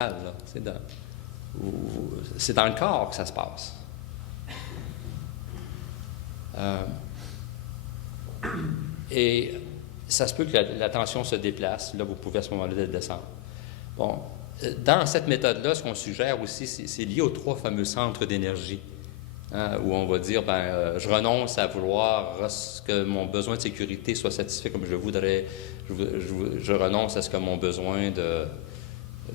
là. C'est dans le corps que ça se passe. Et ça se peut que la tension se déplace. Là, vous pouvez à ce moment-là descendre. Bon, dans cette méthode-là, ce qu'on suggère aussi, c'est lié aux 3 fameux centres d'énergie, hein, où on va dire, je renonce à vouloir que mon besoin de sécurité soit satisfait comme je voudrais. Je renonce à ce que mon besoin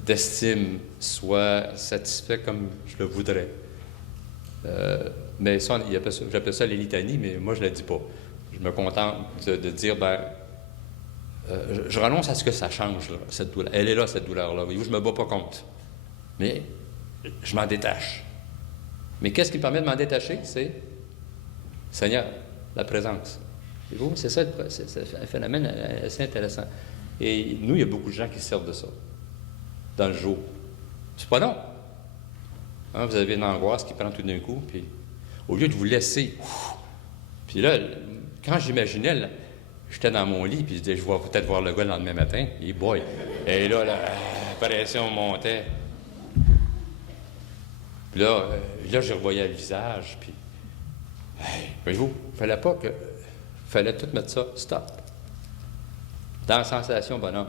d'estime soit satisfait comme je le voudrais. Mais ça, j'appelle ça les litanies, mais moi, je ne le dis pas. Je me contente de dire, je renonce à ce que ça change, là, cette douleur. Elle est là, cette douleur-là. Voyez-vous, je ne me bats pas contre. Mais je m'en détache. Mais qu'est-ce qui permet de m'en détacher? C'est, Seigneur, la présence. Voyez-vous, c'est ça, c'est un phénomène assez intéressant. Et nous, il y a beaucoup de gens qui se servent de ça, dans le jour. C'est pas non. Hein, vous avez une angoisse qui prend tout d'un coup, puis au lieu de vous laisser, puis là, quand j'imaginais, là, j'étais dans mon lit, puis je disais, je vais peut-être voir le gars le lendemain matin, et boy, et là, la pression montait. Puis là, je revoyais le visage, puis, voyez-vous, fallait tout mettre ça, stop. Dans la sensation bonhomme.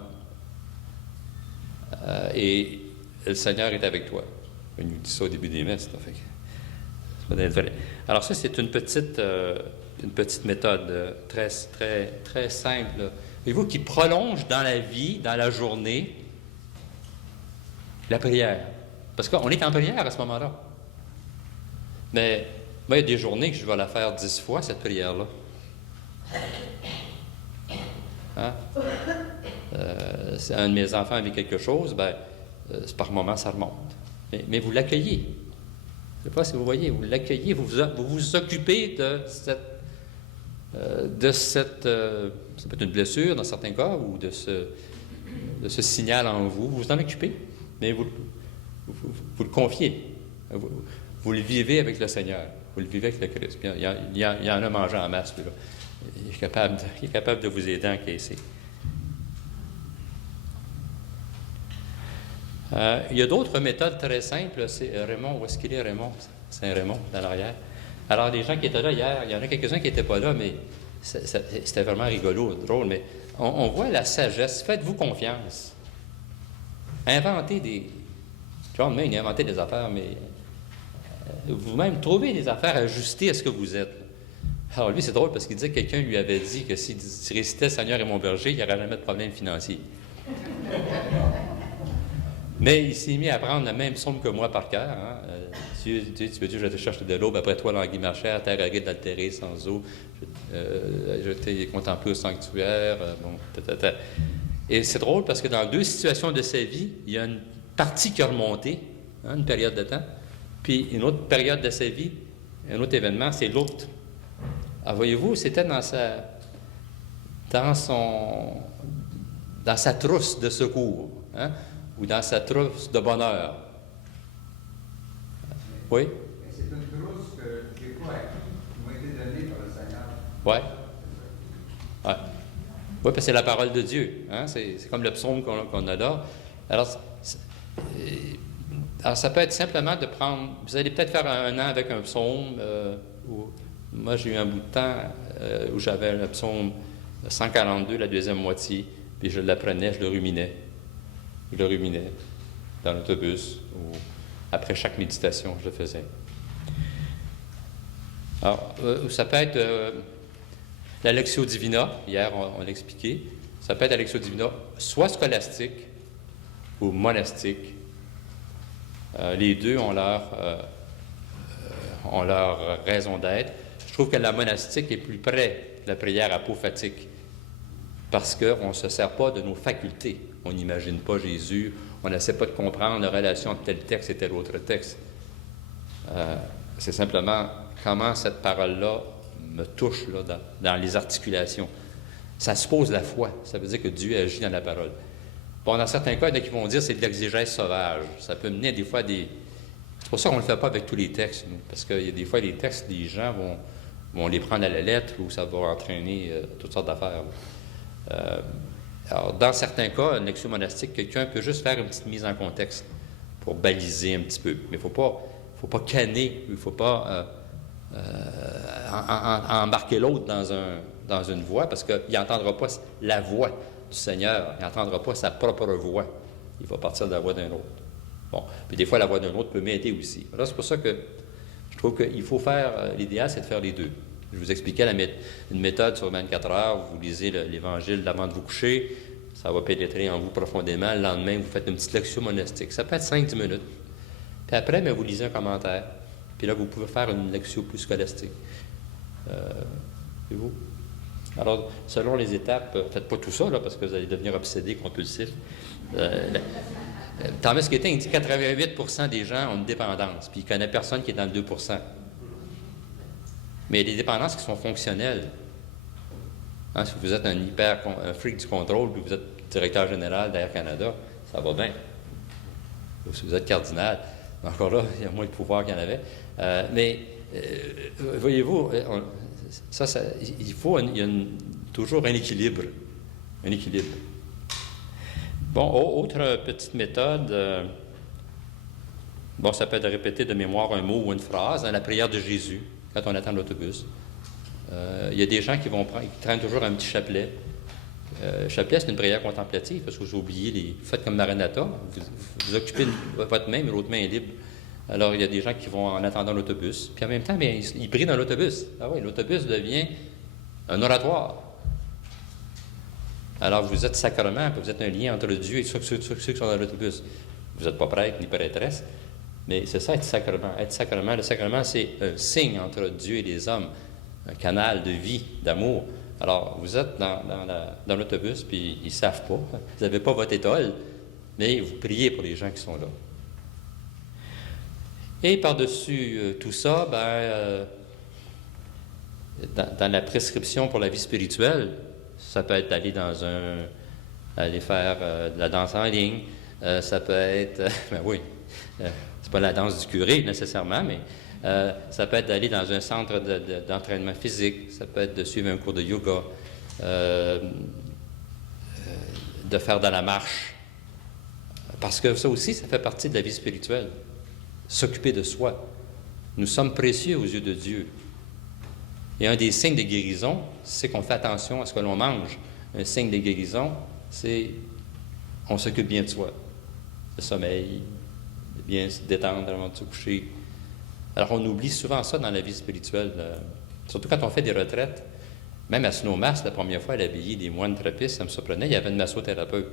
Et le Seigneur est avec toi. Il nous dit ça au début des messes, là, fait que c'est pas d'être vrai. Alors ça, c'est une petite méthode très, très, très simple. Voyez-vous, qui prolonge dans la vie, dans la journée, la prière. Parce qu'on est en prière à ce moment-là. Mais moi, il y a des journées que je vais la faire 10 fois, cette prière-là. Hein? Si un de mes enfants a vu quelque chose, c'est par moment, ça remonte. Mais vous l'accueillez. Je ne sais pas si vous voyez, vous l'accueillez, vous vous occupez de cette ça peut être une blessure dans certains cas, ou de ce signal en vous. Vous vous en occupez, mais vous le confiez. Vous le vivez avec le Seigneur. Vous le vivez avec le Christ. Il y en a mangé en masse, lui, là. Il est capable de vous aider à encaisser. Il y a d'autres méthodes très simples. C'est Raymond, où est-ce qu'il est, Raymond? Saint-Raymond, dans l'arrière. Alors, les gens qui étaient là hier, il y en a quelques-uns qui n'étaient pas là, mais c'était vraiment rigolo, drôle. Mais on voit la sagesse. Faites-vous confiance. Inventez des... John Main, il a inventé des affaires, mais vous-même, trouvez des affaires ajustées à ce que vous êtes. Alors, lui, c'est drôle parce qu'il disait que quelqu'un lui avait dit que s'il récitait « Seigneur est mon berger », il n'y aurait jamais de problème financier. Mais il s'est mis à prendre la même somme que moi par cœur. Hein. Tu veux dire, je te cherche de l'aube, après toi, l'anguille marchère, terre aride d'altérer sans eau, je t'ai contemplé au sanctuaire. Et c'est drôle parce que dans 2 situations de sa vie, il y a une partie qui a remonté, hein, une période de temps, puis une autre période de sa vie, un autre événement, c'est l'autre. Alors voyez-vous, c'était dans sa trousse de secours, hein, ou dans sa trousse de bonheur. Oui? C'est une trousse qui n'est pas acquise, qui m'a été donnée par le Seigneur. Oui. Ouais. Oui, parce que c'est la parole de Dieu. Hein? C'est comme le psaume qu'on a là. Alors, ça peut être simplement de prendre... Vous allez peut-être faire un an avec un psaume. Moi, j'ai eu un bout de temps où j'avais le psaume 142, la deuxième moitié, puis je l'apprenais, je le ruminais. Je le ruminais dans l'autobus, ou après chaque méditation, je le faisais. Alors, ça peut être la Lectio Divina, hier on l'a expliqué. Ça peut être la Lectio Divina soit scolastique ou monastique. Les deux ont leur raison d'être. Je trouve que la monastique est plus près de la prière apophatique parce qu'on ne se sert pas de nos facultés. On n'imagine pas Jésus, on n'essaie pas de comprendre la relation entre tel texte et tel autre texte. C'est simplement comment cette parole-là me touche là, dans les articulations. Ça suppose la foi. Ça veut dire que Dieu agit dans la parole. Bon, dans certains cas, il y en a qui vont dire que c'est de l'exégèse sauvage. Ça peut mener des fois des... C'est pour ça qu'on ne le fait pas avec tous les textes, nous, parce qu'il y a des fois, les textes, les gens vont les prendre à la lettre ou ça va entraîner toutes sortes d'affaires. Alors, dans certains cas, une lecture monastique, quelqu'un peut juste faire une petite mise en contexte. pour baliser un petit peu. Mais il ne faut pas canner, il ne faut pas embarquer l'autre dans une voie, parce qu'il n'entendra pas la voix du Seigneur, il n'entendra pas sa propre voix. Il va partir de la voix d'un autre. Bon, puis des fois, la voix d'un autre peut m'aider aussi. Alors, c'est pour ça que je trouve qu'il faut faire, l'idéal, c'est de faire les deux. Je vous expliquais une méthode sur 24 heures, vous lisez l'Évangile avant de vous coucher, ça va pénétrer en vous profondément. Le lendemain, vous faites une petite lecture monastique. Ça peut être 5-10 minutes. Puis après, bien, vous lisez un commentaire. Puis là, vous pouvez faire une lecture plus scolastique. Et vous? Alors, selon les étapes, faites pas tout ça, là, parce que vous allez devenir obsédé, compulsif. Thomas Keating dit que 88% des gens ont une dépendance, puis il ne connaît personne qui est dans le 2%. Mais il y a des dépendances qui sont fonctionnelles. Hein, si vous êtes un freak du contrôle, puis vous êtes directeur général d'Air Canada, ça va bien. Si vous êtes cardinal, encore là, il y a moins de pouvoir qu'il y en avait. Voyez-vous, il y a toujours un équilibre. Un équilibre. Bon, autre petite méthode, ça peut être de répéter de mémoire un mot ou une phrase dans la prière de Jésus, quand on attend l'autobus. Il y a des gens qui traînent toujours un petit chapelet. Le chapelet, c'est une prière contemplative, parce que vous oubliez, vous faites comme Maranatha, vous occupez votre main, mais l'autre main est libre. Alors, il y a des gens qui vont en attendant l'autobus, puis en même temps, bien, ils prient dans l'autobus. Ah oui, l'autobus devient un oratoire. Alors, vous êtes sacrement, puis vous êtes un lien entre Dieu et ceux qui sont dans l'autobus. Vous n'êtes pas prêtre ni prêtresse, mais c'est ça, être sacrement. Être sacrement, le sacrement, c'est un signe entre Dieu et les hommes, un canal de vie, d'amour. Alors, vous êtes dans l'autobus, puis ils ne savent pas. Vous n'avez pas votre étole, mais vous priez pour les gens qui sont là. Et par-dessus tout ça, dans la prescription pour la vie spirituelle, ça peut être aller faire de la danse en ligne, ça peut être, c'est pas la danse du curé nécessairement, mais ça peut être d'aller dans un centre d'entraînement physique, ça peut être de suivre un cours de yoga, de faire de la marche, parce que ça aussi, ça fait partie de la vie spirituelle. S'occuper de soi. Nous sommes précieux aux yeux de Dieu. Et un des signes de guérison, c'est qu'on fait attention à ce que l'on mange. Un signe de guérison, c'est on s'occupe bien de soi. Le sommeil, de bien se détendre avant de se coucher. Alors, on oublie souvent ça dans la vie spirituelle. Surtout quand on fait des retraites. Même à Snowmass, la première fois, elle habillait des moines trappistes, ça me surprenait, il y avait une massothérapeute.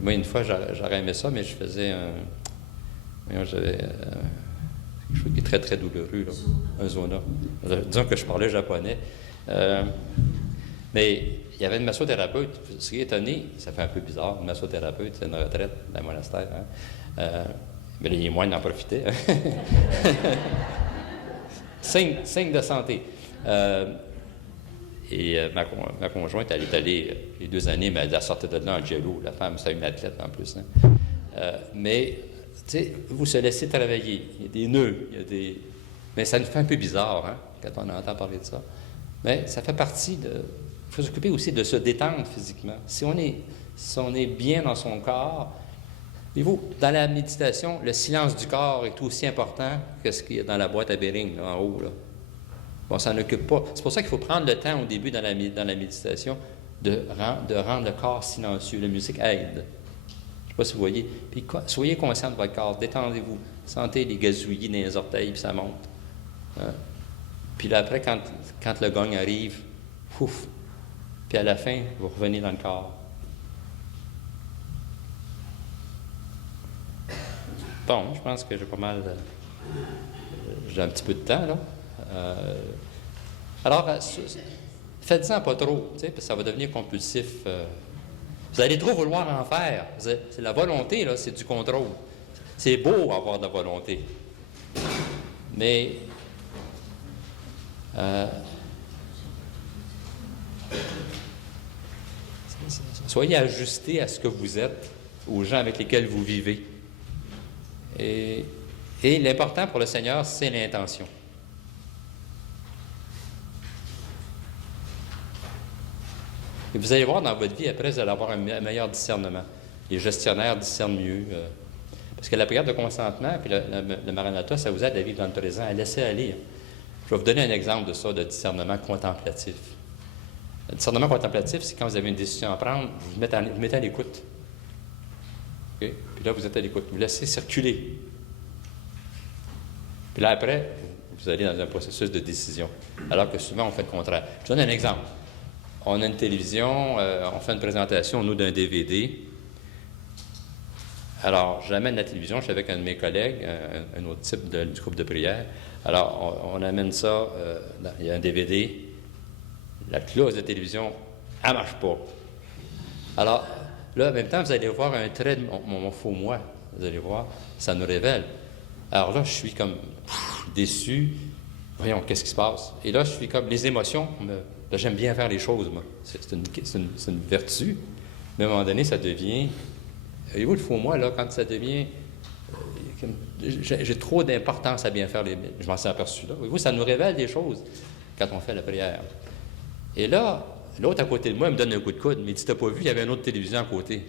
Moi, une fois, j'aurais aimé ça, mais je faisais j'avais quelque chose qui est très, très douloureux, là, un zona. Disons que je parlais japonais. Mais il y avait une massothérapeute. Ce qui est étonné, ça fait un peu bizarre, une massothérapeute, c'est une retraite dans un monastère. Hein? Mais les moines en profitaient. Signe de santé. Ma conjointe, elle est allée les 2 années, mais elle sortait de là en jello. La femme, c'est une athlète en plus. Hein? Mais tu sais, vous se laissez travailler. Il y a des nœuds, mais ça nous fait un peu bizarre, hein, quand on entend parler de ça. Mais ça fait partie de... Il faut s'occuper aussi de se détendre physiquement. Si on est bien dans son corps, voyez-vous, dans la méditation, le silence du corps est aussi important que ce qu'il y a dans la boîte à Bering, là, en haut. Là. On s'en occupe pas. C'est pour ça qu'il faut prendre le temps au début dans la méditation de rendre le corps silencieux. La musique aide. Je ne sais pas si vous voyez. Puis soyez conscient de votre corps, détendez-vous. Sentez les gazouillis dans les orteils, puis ça monte. Hein? Puis là, après, quand le gong arrive, ouf, puis à la fin, vous revenez dans le corps. Bon, je pense que j'ai pas mal... j'ai un petit peu de temps, là. Alors, faites-en pas trop, parce que ça va devenir compulsif. Vous allez trop vouloir en faire. C'est la volonté, là, c'est du contrôle. C'est beau avoir de la volonté. Mais soyez ajustés à ce que vous êtes, aux gens avec lesquels vous vivez. Et l'important pour le Seigneur, c'est l'intention. Et vous allez voir dans votre vie, après, vous allez avoir un meilleur discernement. les gestionnaires discernent mieux. Parce que la prière de consentement, puis le Maranatha, ça vous aide à vivre dans le présent, à laisser aller. Je vais vous donner un exemple de ça, de discernement contemplatif. Le discernement contemplatif, c'est quand vous avez une décision à prendre, vous mettez à l'écoute. Okay? Puis là, vous êtes à l'écoute. Vous laissez circuler. Puis là, après, vous allez dans un processus de décision. Alors que souvent, on fait le contraire. Je donne un exemple. On a une télévision, on fait une présentation, nous, d'un DVD. Alors, j'amène la télévision, je suis avec un de mes collègues, un autre type du groupe de prière. Alors, on amène ça, il y a un DVD. La clause de télévision, elle ne marche pas. Alors, là, en même temps, vous allez voir un trait de mon faux moi. Vous allez voir, ça nous révèle. Alors là, je suis comme déçu. Voyons, qu'est-ce qui se passe? Et là, je suis comme, les émotions, là, j'aime bien faire les choses, moi. C'est une vertu. Mais à un moment donné, ça devient... Voyez-vous, le faux moi, là, quand ça devient... j'ai trop d'importance à bien faire les... Je m'en suis aperçu, là. Voyez-vous, ça nous révèle des choses quand on fait la prière. Et là, l'autre à côté de moi, il me donne un coup de coude. Mais tu t'as pas vu, il y avait une autre télévision à côté.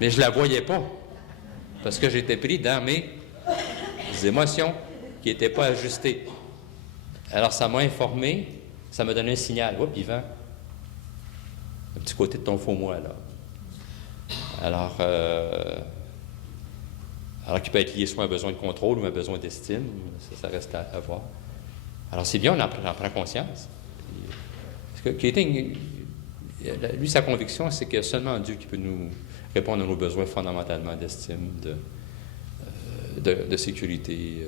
Mais je la voyais pas. Parce que j'étais pris dans mes émotions qui n'étaient pas ajustées. Alors, ça m'a informé, ça m'a donné un signal. Oups, Yvan, un petit côté de ton faux moi, là. Alors qu'il peut être lié soit à un besoin de contrôle ou à un besoin d'estime, ça reste à voir. Alors, c'est bien, on en prend conscience. Parce que Keating, lui, sa conviction, c'est qu'il y a seulement Dieu qui peut nous répondre à nos besoins fondamentalement d'estime, de sécurité.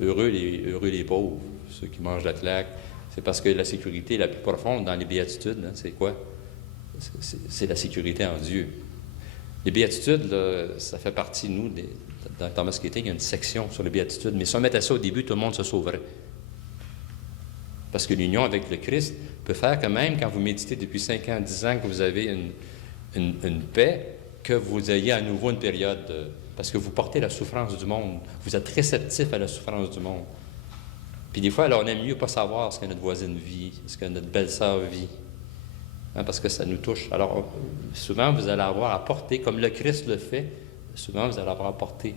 Heureux les pauvres, ceux qui mangent la claque. C'est parce que la sécurité la plus profonde dans les béatitudes, hein, c'est quoi? C'est la sécurité en Dieu. Les béatitudes, là, ça fait partie, nous, dans Thomas Keating, il y a une section sur les béatitudes. Mais si on mettait ça au début, tout le monde se sauverait. Parce que l'union avec le Christ peut faire que même quand vous méditez depuis 5 ans, 10 ans, que vous avez une paix, que vous ayez à nouveau une période... parce que vous portez la souffrance du monde. Vous êtes réceptif à la souffrance du monde. Puis des fois, alors, on aime mieux pas savoir ce que notre voisine vit, ce que notre belle-sœur vit. Hein, parce que ça nous touche. Alors, souvent, vous allez avoir à porter, comme le Christ le fait, souvent, vous allez avoir à porter,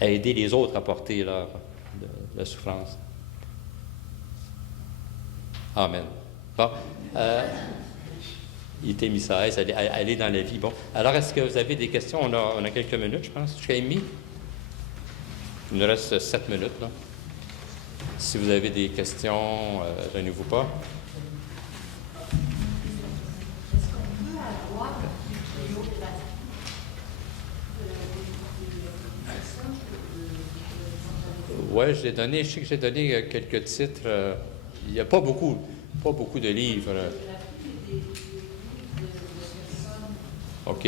à aider les autres à porter la souffrance. Amen. Bon. Il était mis ça à l'aise, aller dans la vie. Bon. Alors, est-ce que vous avez des questions? On a quelques minutes, je pense. Jusqu'à demi. Il nous reste 7 minutes, là. Si vous avez des questions, gênez-vous pas. Est-ce qu'on peut avoir une autre Oui, je sais que j'ai donné quelques titres. Il n'y a pas beaucoup de livres. OK.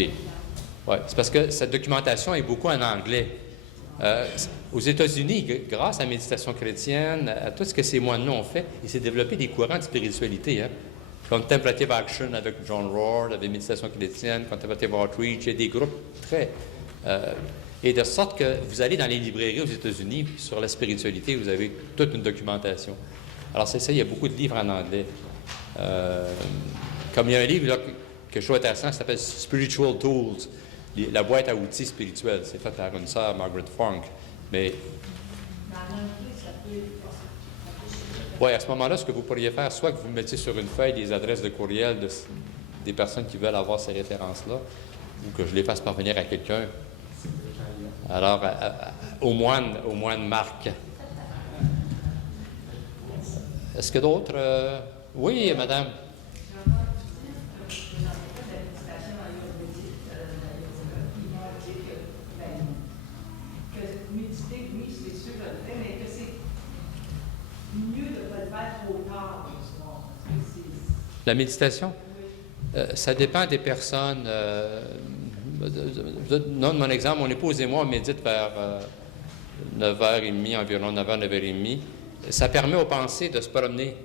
Ouais, c'est parce que cette documentation est beaucoup en anglais. Aux États-Unis, grâce à la méditation chrétienne, à tout ce que ces moines-là ont fait, il s'est développé des courants de spiritualité. Hein? Contemplative Action avec John Rohr, la méditation chrétienne, Contemplative Outreach, il y a des groupes très... et de sorte que vous allez dans les librairies aux États-Unis, sur la spiritualité, vous avez toute une documentation. Alors c'est ça, il y a beaucoup de livres en anglais. Comme il y a un livre là, que je trouve intéressant, qui s'appelle Spiritual Tools, la boîte à outils spirituelle. C'est fait par une sœur, Margaret Funk. Mais oui, à ce moment-là, ce que vous pourriez faire, soit que vous mettiez sur une feuille des adresses de courriel des personnes qui veulent avoir ces références-là, ou que je les fasse parvenir à quelqu'un. Alors, au moine Marc. Est-ce que d'autres... Oui, madame. Méditer, oui, c'est sûr, je le fais, mais que c'est mieux de ne pas le faire trop tard le soir. La méditation? Oui. Ça dépend des personnes. Non, de mon exemple, mon épouse et moi, on médite vers 9h30, environ 9h, 9h30. Ça permet aux pensées de se promener.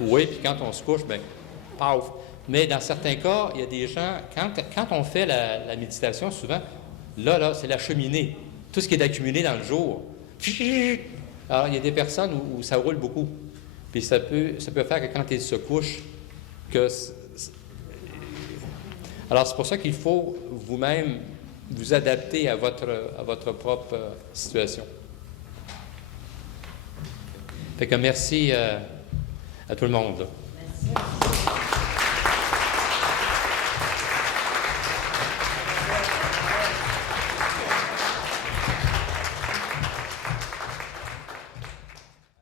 Oui, puis quand on se couche, bien, paf. Mais dans certains cas, il y a des gens, quand on fait la méditation, souvent, là, c'est la cheminée. Tout ce qui est accumulé dans le jour. Alors, il y a des personnes où ça roule beaucoup. Puis ça peut faire que quand ils se couchent, que Alors, c'est pour ça qu'il faut vous-même vous adapter à votre propre situation. Fait que merci à tout le monde. Là. Merci.